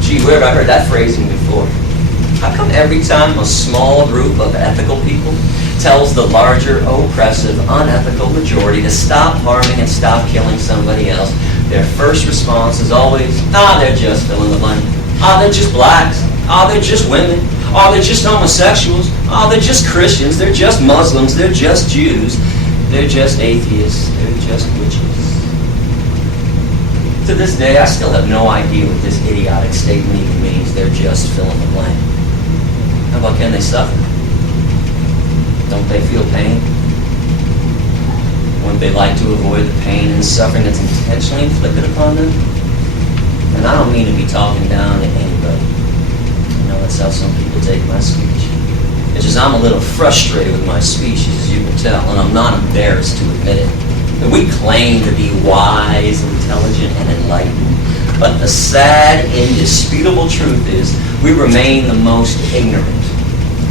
Gee, where have I heard that phrasing before? How come every time a small group of ethical people tells the larger, oppressive, unethical majority to stop harming and stop killing somebody else, their first response is always, they're just fill in the blank. They're just blacks. They're just women. They're just homosexuals. They're just Christians. They're just Muslims. They're just Jews. They're just atheists. They're just witches. To this day, I still have no idea what this idiotic statement even means. They're just fill in the blank. How about can they suffer? Don't they feel pain? Wouldn't they like to avoid the pain and suffering that's intentionally inflicted upon them? And I don't mean to be talking down to anybody. You know, that's how some people take my speech. It's just I'm a little frustrated with my species, as you can tell, and I'm not embarrassed to admit it. And we claim to be wise, intelligent, and enlightened. But the sad, indisputable truth is we remain the most ignorant,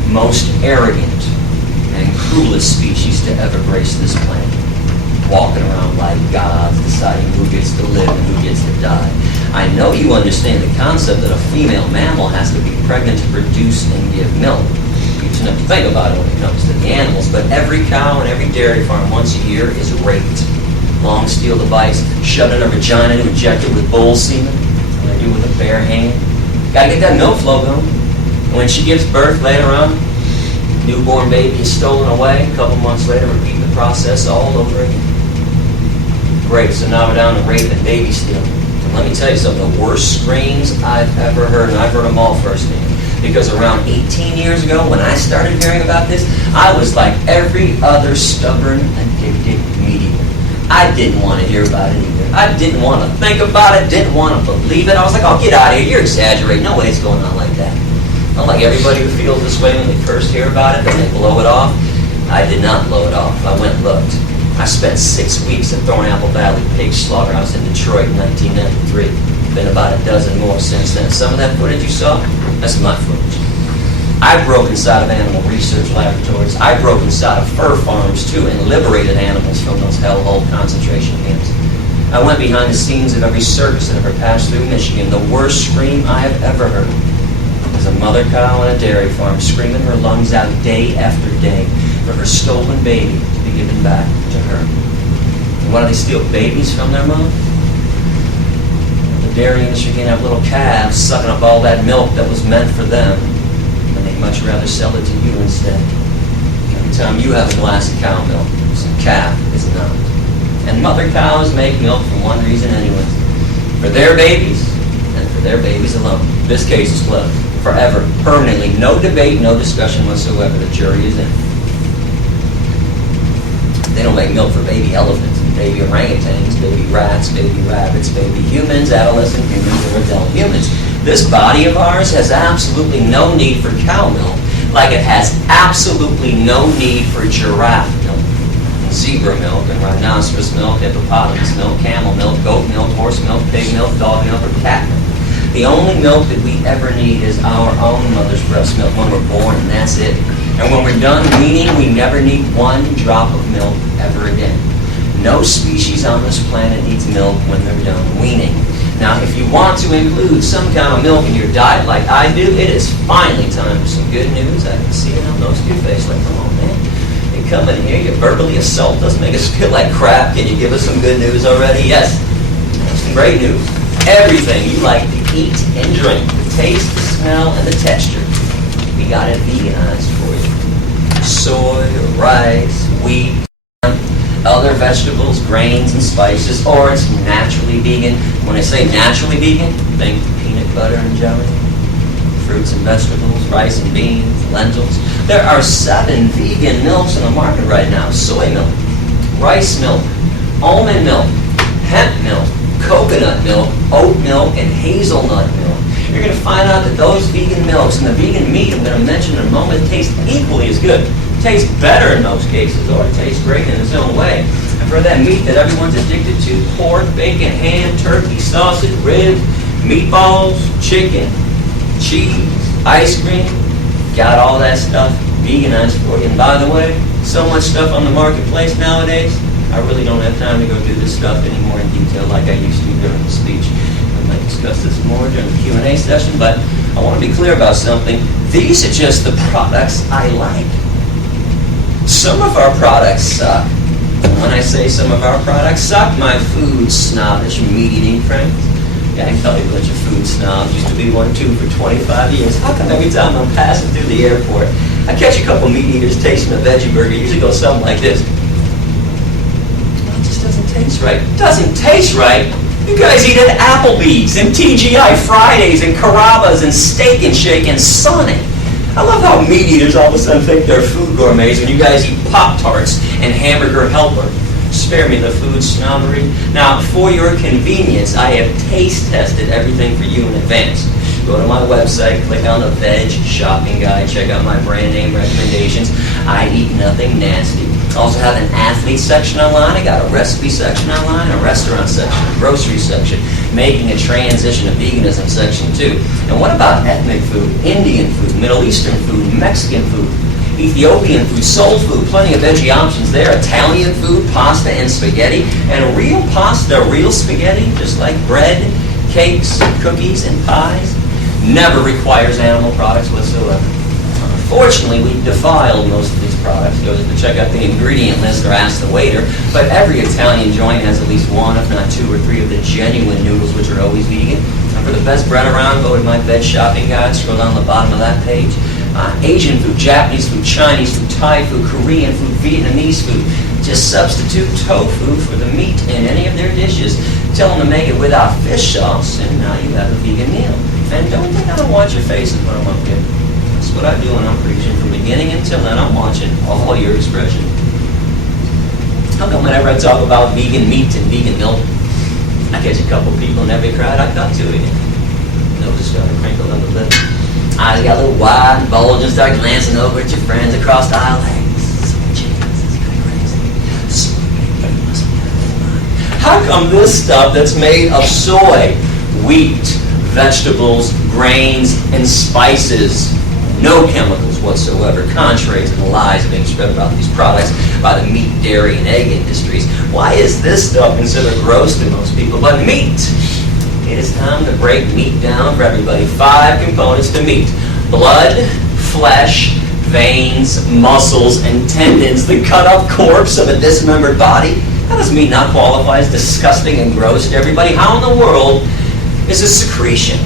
most arrogant, and cruelest species to ever grace this planet. Walking around like gods, deciding who gets to live and who gets to die. I know you understand the concept that a female mammal has to be pregnant to produce and give milk. You just have to think about it when it comes to the animals, but every cow and every dairy farm once a year is raped. Long steel device, shoved in her vagina to inject it with bull semen, and they do it with a bare hand. Gotta get that milk flow going. And when she gives birth later on, newborn baby is stolen away. A couple months later, repeat the process all over again. Great, so now we're down to rape and baby stealing. And let me tell you something, the worst screams I've ever heard, and I've heard them all firsthand. Because around 18 years ago, when I started hearing about this, I was like every other stubborn, addicted medium. I didn't want to hear about it either. I didn't want to think about it, didn't want to believe it. I was like, oh, get out of here, you're exaggerating. No way it's going on like that. Not like everybody who feels this way when they first hear about it, then they blow it off. I did not blow it off. I went and looked. I spent 6 weeks at Thornapple Valley Pig Slaughterhouse in Detroit in 1993. Been about a dozen more since then. Some of that footage you saw, that's my footage. I broke inside of animal research laboratories. I broke inside of fur farms, too, and liberated animals from those hellhole concentration camps. I went behind the scenes of every circus that ever passed through Michigan. The worst scream I have ever heard was a mother cow on a dairy farm screaming her lungs out day after day for her stolen baby to be given back to her. And why do they steal babies from their mom? The dairy industry can have little calves sucking up all that milk that was meant for them, and they'd much rather sell it to you instead. Every time you have a glass of cow milk, some calf is not. And mother cows make milk for one reason anyway, for their babies and for their babies alone. This case is closed. Forever, permanently, no debate, no discussion whatsoever. The jury is in. They don't make milk for baby elephants, baby orangutans, baby rats, baby rabbits, baby humans, adolescent humans, or adult humans. This body of ours has absolutely no need for cow milk, like it has absolutely no need for giraffe milk, zebra milk, and rhinoceros milk, hippopotamus milk, camel milk, goat milk, horse milk, pig milk, dog milk, or cat milk. The only milk that we ever need is our own mother's breast milk when we're born, and that's it. And when we're done weaning, we never need one drop of milk ever again. No species on this planet needs milk when they're done weaning. Now, if you want to include some kind of milk in your diet like I do, it is finally time for some good news. I can see it on those two faces. Like, come on, man. You come in here, you verbally assault us, make us feel like crap. Can you give us some good news already? Yes. Some great news. Everything you like to eat and drink, the taste, the smell, and the texture, we got it veganized for you. Soy, rice, wheat, other vegetables, grains, and spices, or it's naturally vegan. When I say naturally vegan, think peanut butter and jelly, fruits and vegetables, rice and beans, lentils. There are 7 vegan milks in the market right now. Soy milk, rice milk, almond milk, hemp milk, coconut milk, oat milk, and hazelnut milk. You're going to find out that those vegan milks and the vegan meat I'm going to mention in a moment taste equally as good. Tastes better in most cases, or it tastes great in its own way. And for that meat that everyone's addicted to, pork, bacon, ham, turkey, sausage, ribs, meatballs, chicken, cheese, ice cream, got all that stuff veganized for you. And by the way, so much stuff on the marketplace nowadays, I really don't have time to go do this stuff anymore in detail like I used to during the speech. I might discuss this more during the Q&A session, but I want to be clear about something. These are just the products I like. Some of our products suck. When I say some of our products suck, my food snobbish meat-eating friends, yeah, I can tell you a bunch of food snobs, used to be one too for 25 years. How come every time I'm passing through the airport, I catch a couple meat-eaters tasting a veggie burger, it usually goes something like this. It just doesn't taste right. Doesn't taste right? You guys eat at Applebee's and TGI Fridays and Carrabba's and Steak and Shake and Sonic. I love how meat eaters all of a sudden think they're food gourmets when you guys eat Pop-Tarts and Hamburger Helper. Spare me the food snobbery. Now, for your convenience, I have taste tested everything for you in advance. Go to my website, click on the Veg Shopping Guide, check out my brand name recommendations. I eat nothing nasty. I also have an athlete section online. I got a recipe section online, a restaurant section, a grocery section, making a transition to veganism section too. And what about ethnic food, Indian food, Middle Eastern food, Mexican food, Ethiopian food, soul food, plenty of veggie options there, Italian food, pasta and spaghetti, and real pasta, real spaghetti, just like bread, cakes, cookies, and pies, never requires animal products whatsoever. Unfortunately, we've defiled most of these products. Go to check out the ingredient list or ask the waiter, but every Italian joint has at least 1, if not 2 or 3 of the genuine noodles, which are always vegan. And for the best bread around, go to my Veg Shopping Guide, scroll down the bottom of that page. Asian food, Japanese food, Chinese food, Thai food, Korean food, Vietnamese food. Just substitute tofu for the meat in any of their dishes. Tell them to make it without fish sauce, and now you have a vegan meal. And don't think I don't watch your faces when I'm up here. That's what I do when I'm preaching. From beginning until end, I'm watching all your expression. How come whenever I talk about vegan meat and vegan milk, I catch a couple people in every crowd I cut to again? Nose started to crinkle up a bit. Eyes got a little wide and bulge and start glancing over at your friends across the aisle. Hey, this is kind of crazy. How come this stuff that's made of soy, wheat, vegetables, grains, and spices. No chemicals whatsoever, contrary to the lies being spread about these products by the meat, dairy, and egg industries. Why is this stuff considered gross to most people? But meat! It is time to break meat down for everybody. 5 components to meat: blood, flesh, veins, muscles, and tendons. The cut-up corpse of a dismembered body. How does meat not qualify as disgusting and gross to everybody? How in the world is a secretion?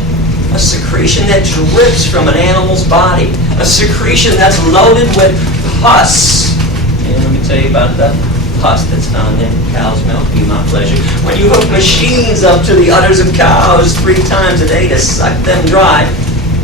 A secretion that drips from an animal's body. A secretion that's loaded with pus. And let me tell you about that pus that's found in cow's milk. Be my pleasure. When you hook machines up to the udders of cows 3 times a day to suck them dry,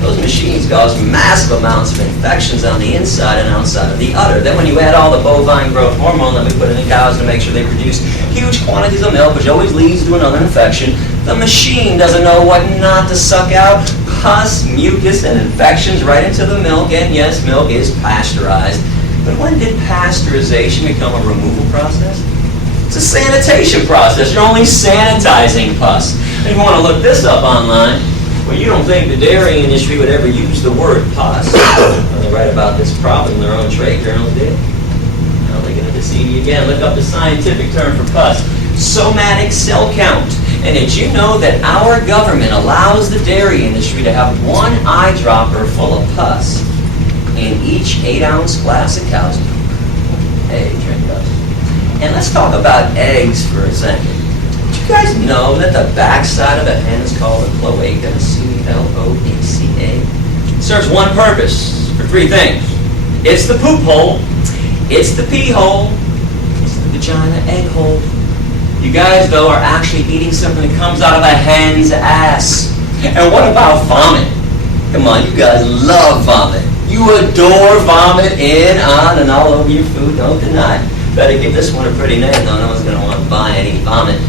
those machines cause massive amounts of infections on the inside and outside of the udder. Then when you add all the bovine growth hormone that we put in the cows to make sure they produce huge quantities of milk, which always leads to another infection, the machine doesn't know what not to suck out. Pus, mucus, and infections right into the milk. And yes, milk is pasteurized. But when did pasteurization become a removal process? It's a sanitation process. You're only sanitizing pus. If you want to look this up online, well, you don't think the dairy industry would ever use the word pus. When they write about this problem in their own trade journals, did. Now they're going to deceive you again. Look up the scientific term for pus. Somatic cell count. And did you know that our government allows the dairy industry to have 1 eyedropper full of pus in each 8-ounce glass of cow's milk? Hey, drink us. And let's talk about eggs for a second. Did you guys know that the backside of a hen is called a cloaca? C-L-O-A-C-A. It serves one purpose for 3 things. It's the poop hole, it's the pee hole, it's the vagina egg hole. You guys, though, are actually eating something that comes out of a hen's ass. And what about vomit? Come on, you guys love vomit. You adore vomit in, on, and all over your food. Don't deny it. Better give this one a pretty name, though. No one's going to want to buy any vomit.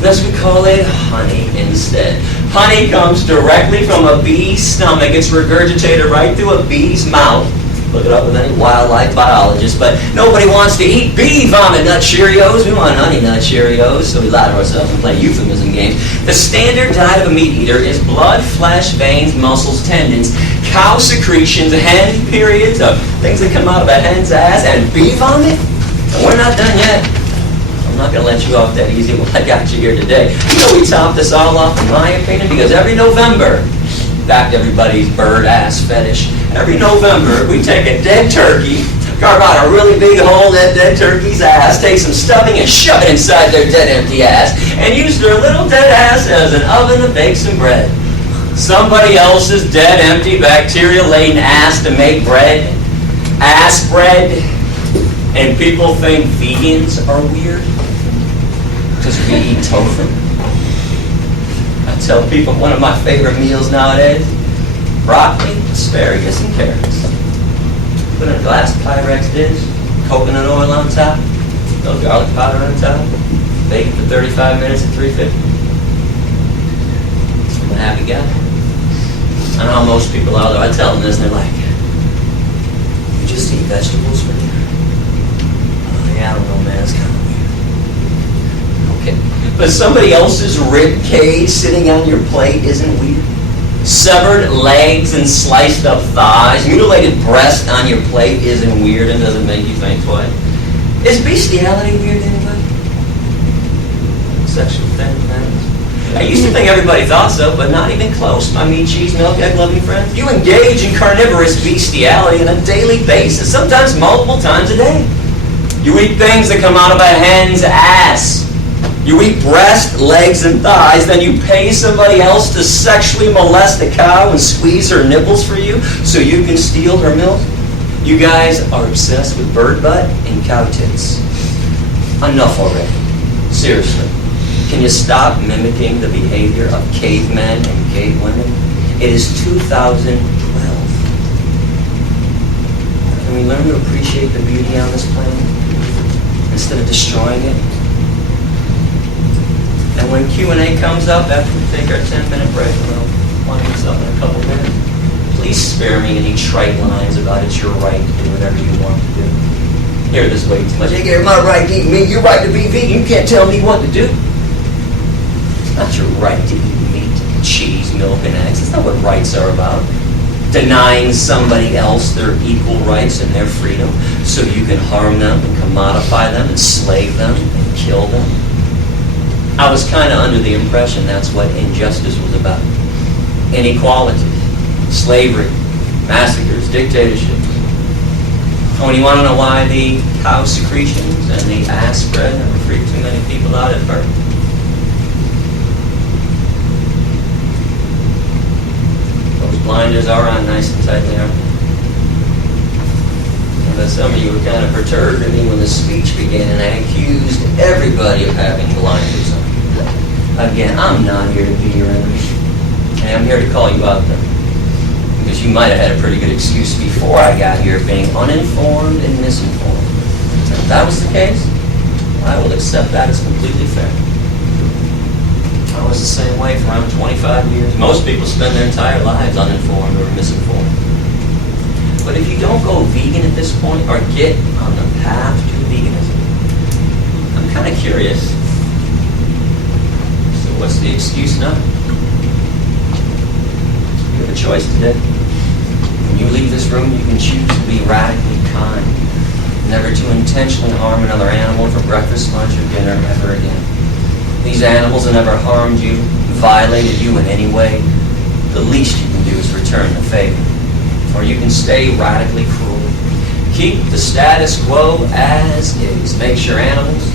Thus we call it honey instead. Honey comes directly from a bee's stomach. It's regurgitated right through a bee's mouth. Look it up with any wildlife biologist. But nobody wants to eat bee vomit nut Cheerios. We want honey nut Cheerios. So we lie to ourselves and play euphemism games. The standard diet of a meat eater is blood, flesh, veins, muscles, tendons, cow secretions, hen periods of things that come out of a hen's ass, and bee vomit. And we're not done yet. I'm not going to let you off that easy when I got you here today. You know we top this all off, in my opinion, because every November, back to everybody's bird ass fetish, every November we take a dead turkey, carve out a really big hole in that dead turkey's ass, take some stuffing and shove it inside their dead empty ass, and use their little dead ass as an oven to bake some bread. Somebody else's dead, empty, bacteria-laden ass to make bread, ass bread, and people think vegans are weird because we eat tofu. I tell people one of my favorite meals nowadays: broccoli, asparagus, and carrots. Put in a glass Pyrex dish, coconut oil on top, a little garlic powder on top, bake it for 35 minutes at 350. I'm a happy guy. I know how most people are, though. I tell them this, and they're like, "You just eat vegetables for dinner?" Oh, yeah, I don't know, man. It's kind of weird. Okay. But somebody else's rib cage sitting on your plate isn't weird. Severed legs and sliced up thighs, mutilated breast on your plate isn't weird and doesn't make you think twice. Is bestiality weird to anybody? Sexual thing, man. I used to think everybody thought so, but not even close, my meat, cheese, milk, egg-loving friends. You engage in carnivorous bestiality on a daily basis, sometimes multiple times a day. You eat things that come out of a hen's ass. You eat breast, legs, and thighs, then you pay somebody else to sexually molest a cow and squeeze her nipples for you so you can steal her milk. You guys are obsessed with bird butt and cow tits. Enough already. Seriously. Can you stop mimicking the behavior of cavemen and cavewomen? It is 2012. Can we learn to appreciate the beauty on this planet instead of destroying it? And when Q&A comes up after we take our 10-minute break, and I'll wind this up in a couple minutes, please spare me any trite lines about it's your right to do whatever you want to do. Hear this way too much. Hey, Gary, my right to eat meat, your right to be vegan. You can't tell me what to do. It's not your right to eat meat, cheese, milk, and eggs. That's not what rights are about. Denying somebody else their equal rights and their freedom so you can harm them and commodify them, enslave them, and kill them. I was kind of under the impression that's what injustice was about. Inequality, slavery, massacres, dictatorship. Oh, and you want to know why the cow secretions and the ass spread never freaked too many people out at birth? Those blinders are on nice and tightly, aren't they? And then some of you were kind of perturbed at me when the speech began and I accused everybody of having blinders on. Again, I'm not here to be your enemy. And I'm here to call you out there. Because you might have had a pretty good excuse before I got here being uninformed and misinformed. And if that was the case, I will accept that as completely fair. I was the same way for around 25 years. Most people spend their entire lives uninformed or misinformed. But if you don't go vegan at this point or get on the path to veganism, I'm kind of curious. So what's the excuse now? You have a choice today. When you leave this room, you can choose to be radically kind, never to intentionally harm another animal for breakfast, lunch, or dinner ever again. These animals have never harmed you, violated you in any way. The least you can do is return the favor. Or you can stay radically cruel. Keep the status quo as is. Make sure animals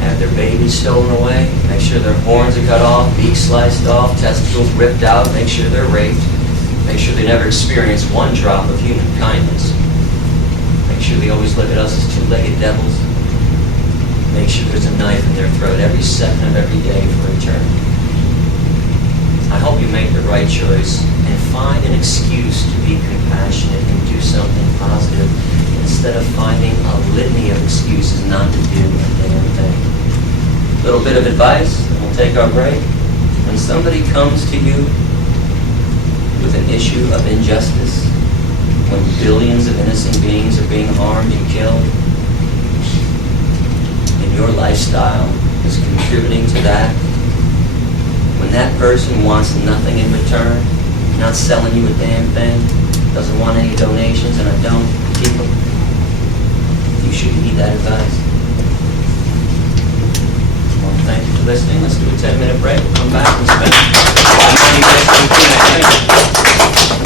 have their babies stolen away. Make sure their horns are cut off, beaks sliced off, testicles ripped out. Make sure they're raped. Make sure they never experience one drop of human kindness. Make sure they always look at us as two-legged devils. Make sure there's a knife in their throat every second of every day for eternity. I hope you make the right choice and find an excuse to be compassionate and do something positive instead of finding a litany of excuses not to do a damn thing. Little bit of advice, and we'll take our break. When somebody comes to you with an issue of injustice, when billions of innocent beings are being harmed and killed, and your lifestyle is contributing to that, when that person wants nothing in return, not selling you a damn thing, doesn't want any donations, and I don't keep them, you should heed that advice. Well, thank you for listening. Let's do a 10-minute break. We'll come back and spend 5 minutes.